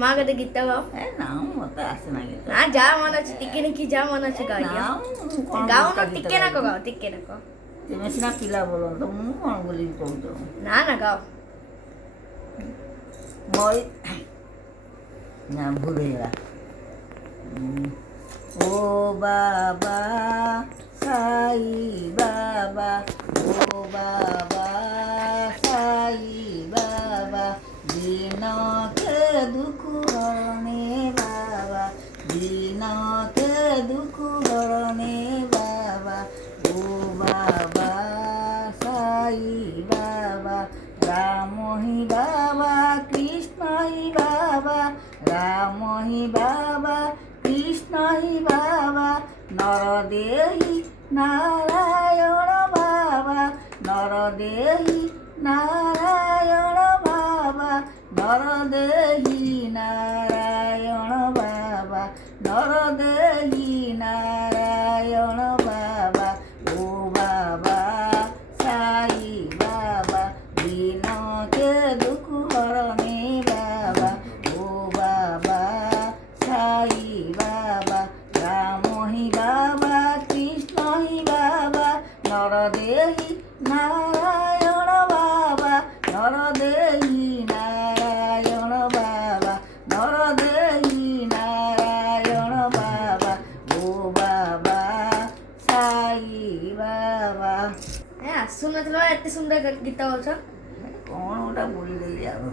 ମା କେତେ ଗୀତ ଗାଅ? ଏ ନା ମତେ ଆସେ ନା ଗୀତ। ନା ଯାହା ମନେ ଅଛି ଟିକେ ନାକି ଯାହା ମନେ ଅଛି ଗାଇ ନା ମୁଁ କଣ ଗାଉନ ଗୀତ ଟିକେ ନାକ ଗାଇବି? ଗାଅ ଟିକେ ନାକ। ତୁମେ ସିନା ପିଲା ବୋଲନ୍ତ ମୁଁ କଣ ବୋଲିବି କହୁଛ? ନା ନା ଗାଅ। মই ନା ଭୁଲ ହେଇଗଲା। ଓ ବାবা ସାଇ ବାবা, ଓ ବାবা সাই বাবা, দিনকে দুঃখ হরণে বাবা, দিনকে দুঃখ হরণে বাবা, ও বাবা সাই বাবা, রামহি বাবা কৃষ্ণহি বাবা, রামহি বাবা কৃষ্ণহি বাবা, নরদেহি নারায়ণ বাবা, নরদেহি নারায়ণ বাবা, নরদেহি নারায়ণ বাবা, নরদেহি নারায়ণ বাবা, ও বাবা সাই বাবা, দিনকে দুঃখ হরণে বাবা, ও বাবা সাই বাবা, রামহি বাবা কৃষ্ণহি বাবা, নরদেহি নারায়ণ বাবা, নরদেহি নারায়ণ বাবা, নরদেহি নারায়ণ বাবা, ও বাবা সাই বাবা। হ্যাঁ শুনেছিল এত সুন্দর গীত বলছ। କ'ଣ ଗୋଟେ ବୋଲିଦେଲି ଆଉ